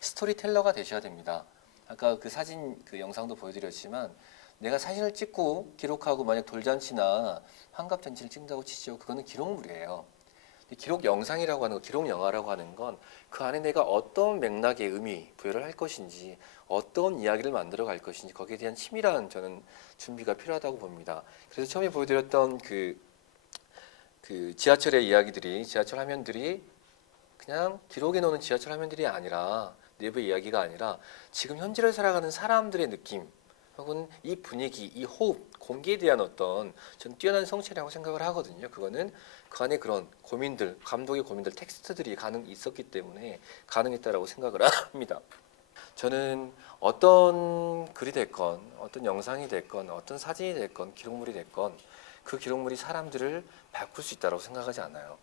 스토리텔러가 되셔야 됩니다. 아까 그 사진 그 영상도 보여드렸지만 내가 사진을 찍고 기록하고 만약 돌잔치나 환갑잔치를 찍는다고 치죠. 그거는 기록물이에요. 기록 영상이라고 하는 거, 기록 영화라고 하는 건 그 안에 내가 어떤 맥락의 의미 부여를 할 것인지 어떤 이야기를 만들어 갈 것인지 거기에 대한 치밀한 저는 준비가 필요하다고 봅니다. 그래서 처음에 보여드렸던 그 지하철의 이야기들이 지하철 화면들이 그냥 기록해 놓는 지하철 화면들이 아니라 내부 이야기가 아니라 지금 현재를 살아가는 사람들의 느낌 혹은 이 분위기, 이 호흡, 공기에 대한 어떤 전 뛰어난 성취라고 생각을 하거든요. 그거는 그 안에 그런 고민들, 감독의 고민들, 텍스트들이 있었기 때문에 가능했다라고 생각을 합니다. 저는 어떤 글이 됐건, 어떤 영상이 됐건, 어떤 사진이 됐건, 기록물이 됐건 그 기록물이 사람들을 바꿀 수 있다고 생각하지 않아요.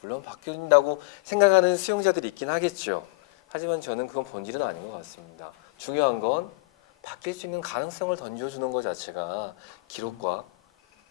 물론 바뀐다고 생각하는 수용자들이 있긴 하겠죠. 하지만 저는 그건 본질은 아닌 것 같습니다. 중요한 건 바뀔 수 있는 가능성을 던져주는 것 자체가 기록과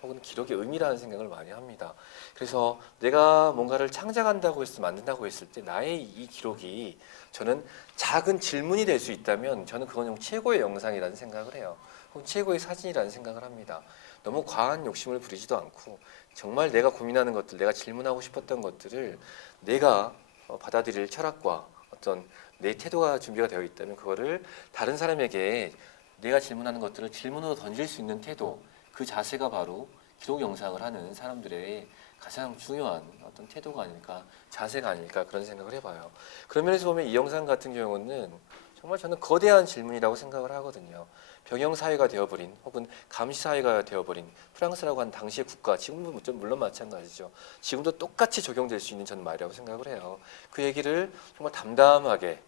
혹은 기록의 의미라는 생각을 많이 합니다. 그래서 내가 뭔가를 창작한다고 했을 때, 만든다고 했을 때 나의 이 기록이 저는 작은 질문이 될 수 있다면 저는 그건 최고의 영상이라는 생각을 해요. 혹은 최고의 사진이라는 생각을 합니다. 너무 과한 욕심을 부리지도 않고 정말 내가 고민하는 것들, 내가 질문하고 싶었던 것들을 내가 받아들일 철학과 어떤 내 태도가 준비가 되어 있다면 그거를 다른 사람에게 내가 질문하는 것들을 질문으로 던질 수 있는 태도, 그 자세가 바로 기록 영상을 하는 사람들의 가장 중요한 어떤 태도가 아닐까, 자세가 아닐까 그런 생각을 해봐요. 그런 면에서 보면 이 영상 같은 경우는 정말 저는 거대한 질문이라고 생각을 하거든요. 병영 사회가 되어버린 혹은 감시 사회가 되어버린 프랑스라고 하는 당시의 국가, 지금도 물론 마찬가지죠. 지금도 똑같이 적용될 수 있는 저는 말이라고 생각을 해요. 그 얘기를 정말 담담하게,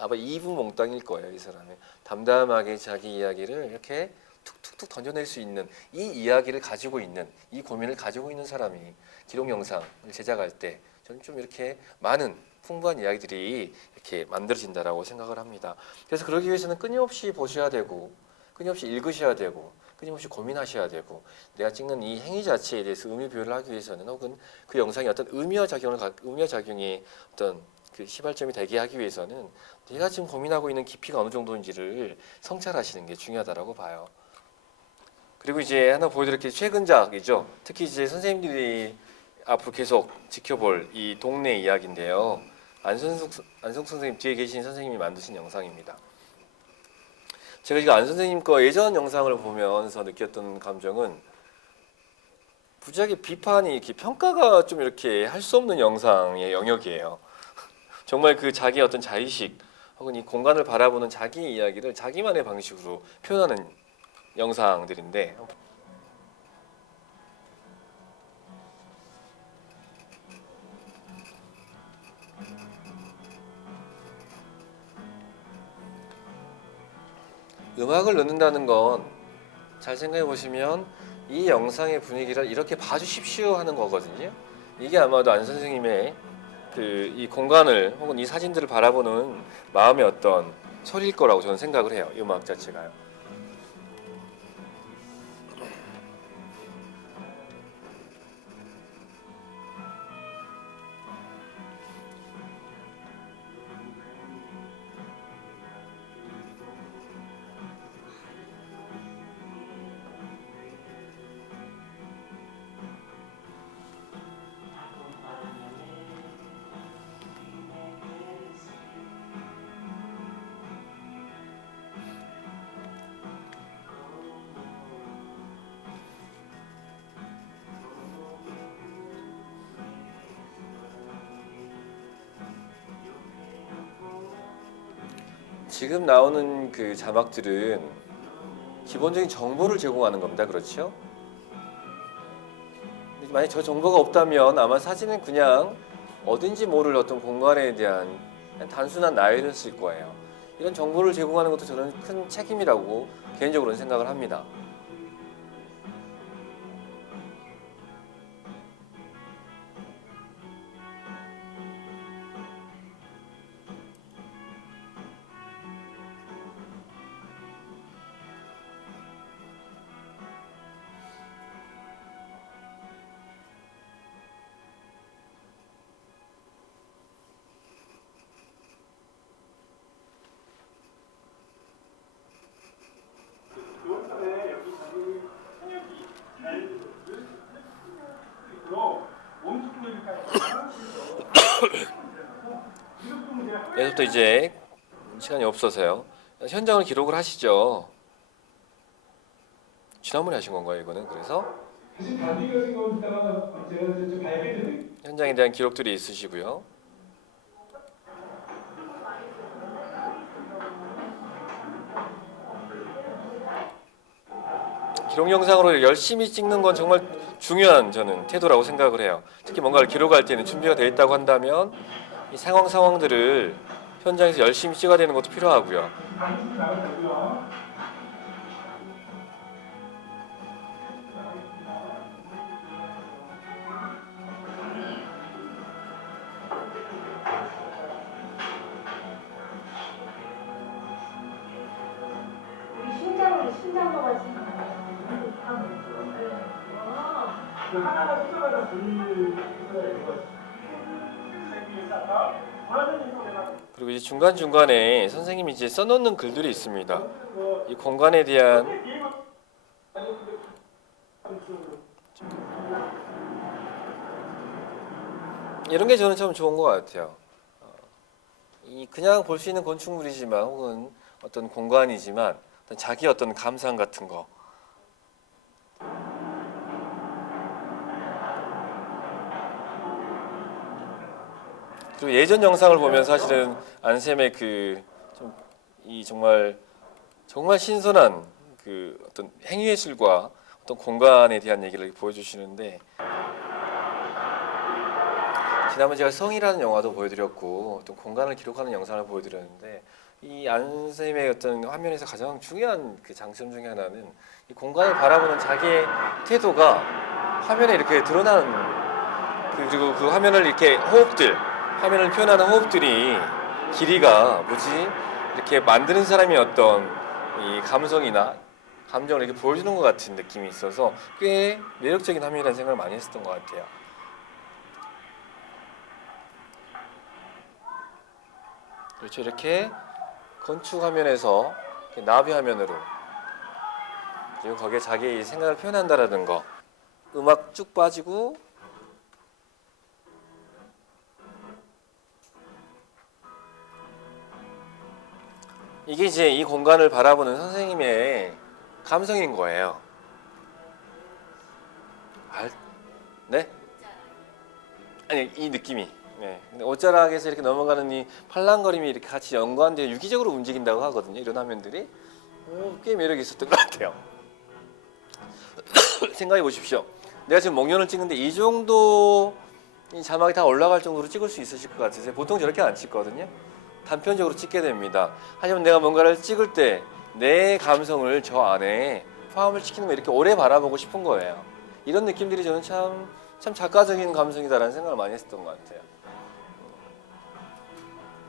아마 이분 몽땅일 거예요, 이 사람이. 담담하게 자기 이야기를 이렇게 툭툭툭 던져낼 수 있는 이 이야기를 가지고 있는 이 고민을 가지고 있는 사람이 기록 영상을 제작할 때 저는 좀 이렇게 많은 풍부한 이야기들이 이렇게 만들어진다라고 생각을 합니다. 그래서 그러기 위해서는 끊임없이 보셔야 되고 끊임없이 읽으셔야 되고 끊임없이 고민하셔야 되고 내가 찍는 이 행위 자체에 대해서 의미 부여를 하기 위해서는 혹은 그 영상이 어떤 의미와 작용의 어떤 그 시발점이 되게 하기 위해서는 내가 지금 고민하고 있는 깊이가 어느 정도인지를 성찰하시는 게 중요하다라고 봐요. 그리고 이제 하나 보여드릴 게 최근작이죠. 특히 이제 선생님들이 앞으로 계속 지켜볼 이 동네 이야기인데요. 안성숙 선생님 뒤에 계신 선생님이 만드신 영상입니다. 제가 지금 안 선생님 거 예전 영상을 보면서 느꼈던 감정은 부작위 비판이 이렇게 평가가 좀 이렇게 할 수 없는 영상의 영역이에요. 정말 그 자기 어떤 자의식 혹은 이 공간을 바라보는 자기 이야기를 자기만의 방식으로 표현하는 영상들인데 음악을 넣는다는 건 잘 생각해 보시면 이 영상의 분위기를 이렇게 봐주십시오 하는 거거든요. 이게 아마도 안 선생님의 그 이 공간을 혹은 이 사진들을 바라보는 마음의 어떤 소리일 거라고 저는 생각을 해요. 이 음악 자체가요. 지금 나오는 그 자막들은 기본적인 정보를 제공하는 겁니다. 그렇죠? 만약 저 정보가 없다면 아마 사진은 그냥 어딘지 모를 어떤 공간에 대한 단순한 나열이었을 거예요. 이런 정보를 제공하는 것도 저는 큰 책임이라고 개인적으로는 생각을 합니다. 이제부터 이제 시간이 없어서요. 현장을 기록을 하시죠. 지난번에 하신 건가요, 이거는? 그래서 현장에 대한 기록들이 있으시고요. 기록 영상으로 열심히 찍는 건 정말 중요한 저는 태도라고 생각을 해요. 특히 뭔가를 기록할 때는 준비가 되어 있다고 한다면 이 상황들을 현장에서 열심히 찍어야 되는 것도 필요하고요. 우리 심장도가 지금 하나가 쫓아가다 그리고 이제 중간중간에 선생님이 이제 써놓는 글들이 있습니다. 이 공간에 대한 이런 게 저는 참 좋은 것 같아요. 이 그냥 볼 수 있는 건축물이지만 혹은 어떤 공간이지만 어떤 자기 어떤 감상 같은 거. 그리고 예전 영상을 보면 사실은 안쌤의 그 좀 이 정말 신선한 그 어떤 행위예술과 어떤 공간에 대한 얘기를 보여주시는데 지난번 제가 성이라는 영화도 보여드렸고 어떤 공간을 기록하는 영상을 보여드렸는데 이 안쌤의 어떤 화면에서 가장 중요한 그 장점 중에 하나는 이 공간을 바라보는 자기의 태도가 화면에 이렇게 드러나는 그리고 그 화면을 이렇게 화면을 표현하는 호흡들이 길이가 이렇게 만드는 사람의 어떤 이 감성이나 감정을 이렇게 보여주는 것 같은 느낌이 있어서 꽤 매력적인 화면이라는 생각을 많이 했었던 것 같아요. 그렇죠. 이렇게 건축 화면에서 이렇게 나비 화면으로 그리고 거기에 자기의 생각을 표현한다라는 거 음악 쭉 빠지고 이게 이제 이 공간을 바라보는 선생님의 감성인 거예요. 네? 아니 이 느낌이. 네. 근데 옷자락에서 이렇게 넘어가는 이 팔랑거림이 이렇게 같이 연관되어 유기적으로 움직인다고 하거든요. 이런 화면들이 꽤 매력이 있었던 것 같아요. 생각해 보십시오. 내가 지금 목련을 찍는데 이 정도 이 자막이 다 올라갈 정도로 찍을 수 있으실 것 같으세요? 보통 저렇게 안 찍거든요. 단편적으로 찍게 됩니다. 하지만 내가 뭔가를 찍을 때 내 감성을 저 안에 포함을 시키는 거 이렇게 오래 바라보고 싶은 거예요. 이런 느낌들이 저는 참 작가적인 감성이다라는 생각을 많이 했었던 것 같아요.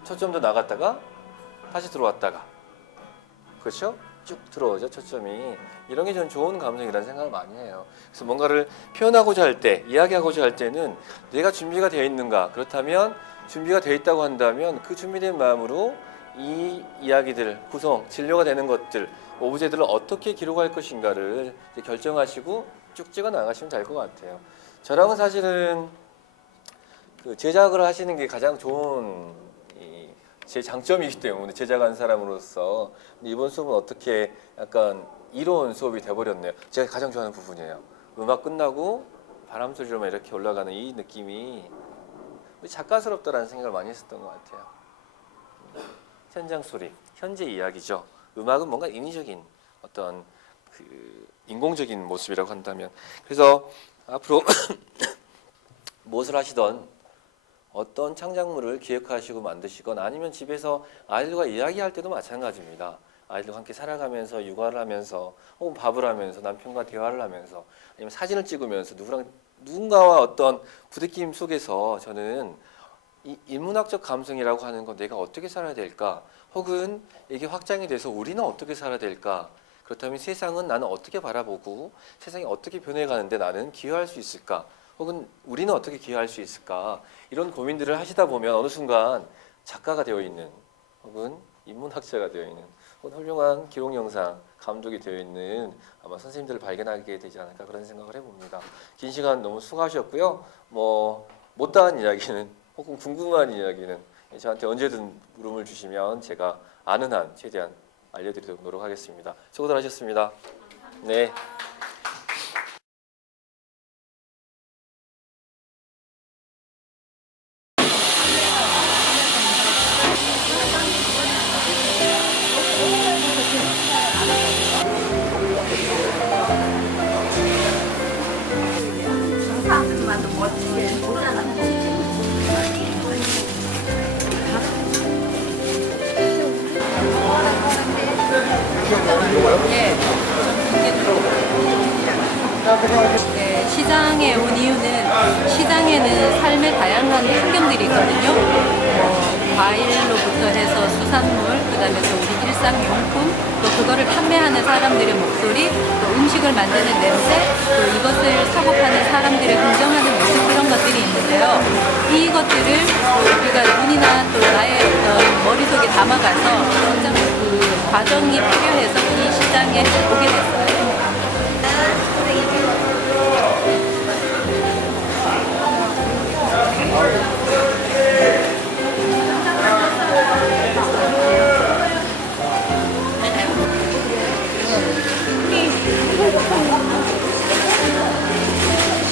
초점도 나갔다가 다시 들어왔다가 그렇죠? 쭉 들어오죠 초점이. 이런 게 저는 좋은 감성이라는 생각을 많이 해요. 그래서 뭔가를 표현하고자 할 때, 이야기하고자 할 때는 내가 준비가 되어 있는가, 그렇다면 준비가 되어 있다고 한다면 그 준비된 마음으로 이 이야기들, 구성, 진료가 되는 것들, 오브제들을 어떻게 기록할 것인가를 이제 결정하시고 쭉 찍어 나가시면 될 것 같아요. 저랑은 사실은 그 제작을 하시는 게 가장 좋은 제 장점이기 때문에 제작한 사람으로서 이번 수업은 어떻게 약간 이로운 수업이 돼버렸네요. 제가 가장 좋아하는 부분이에요. 음악 끝나고 바람 소리로만 이렇게 올라가는 이 느낌이 작가스럽다라는 생각을 많이 했었던 것 같아요. 현장 소리, 현재 이야기죠. 음악은 뭔가 인위적인 어떤 그 인공적인 모습이라고 한다면 그래서 앞으로 무엇을 하시던 어떤 창작물을 기획하시고 만드시건 아니면 집에서 아이들과 이야기할 때도 마찬가지입니다. 아이들과 함께 살아가면서 육아를 하면서 혹은 밥을 하면서 남편과 대화를 하면서 아니면 사진을 찍으면서 누군가와 어떤 부대낌 속에서 저는 이 인문학적 감성이라고 하는 건 내가 어떻게 살아야 될까 혹은 이게 확장이 돼서 우리는 어떻게 살아야 될까 그렇다면 세상은 나는 어떻게 바라보고 세상이 어떻게 변해가는데 나는 기여할 수 있을까 혹은 우리는 어떻게 기여할 수 있을까 이런 고민들을 하시다 보면 어느 순간 작가가 되어 있는 혹은 인문학자가 되어 있는 혹은 훌륭한 기록 영상 감독이 되어 있는 아마 선생님들을 발견하게 되지 않을까 그런 생각을 해봅니다. 긴 시간 너무 수고하셨고요. 뭐 못다한 이야기는 혹은 궁금한 이야기는 저한테 언제든 물음을 주시면 제가 아는 한 최대한 알려드리도록 노력하겠습니다. 수고들 하셨습니다. 네. 네, 시장에 온 이유는 시장에는 삶의 다양한 풍경들이 있거든요. 과일로부터 해서 수산물, 그다음에 또 우리 일상용품, 또 그거를 판매하는 사람들의 목소리, 또 음식을 만드는 냄새, 또 이것을 사고 파는 사람들의 긍정하는 모습 그런 것들이 있는데요. 이것들을 우리가 눈이나 또 나의 어떤 머릿속에 담아가서 어떤 그 과정이 필요해서 이 시장에 오게 됐어요.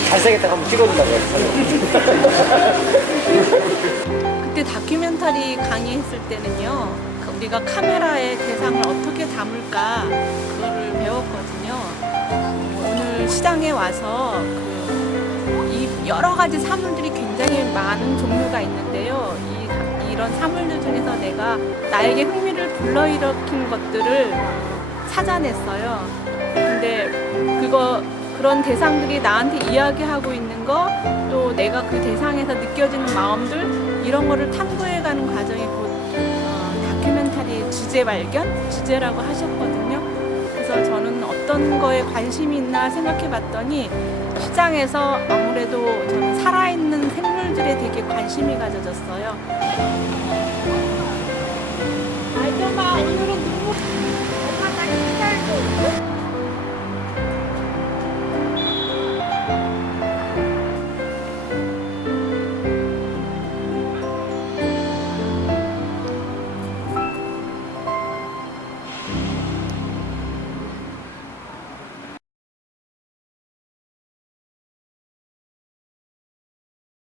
잘생겼다고 한번 찍어준다고 그때 다큐멘터리 강의했을 때는요, 우리가 카메라의 대상을 어떻게 담을까 그거를 배웠거든요. 오늘 시장에 와서 이 여러 가지 사물들이 굉장히 많은 종류가 있는데요. 이런 사물들 중에서 내가 나에게 흥미를 불러일으킨 것들을 찾아냈어요. 근데 그런 대상들이 나한테 이야기하고 있는 거, 또 내가 그 대상에서 느껴지는 마음들, 이런 거를 탐구해가는 과정이 곧 다큐멘터리 주제 발견? 주제라고 하셨거든요. 그래서 저는 어떤 거에 관심이 있나 생각해 봤더니 시장에서 아무래도 저는 살아있는 생물들에 되게 관심이 가져졌어요.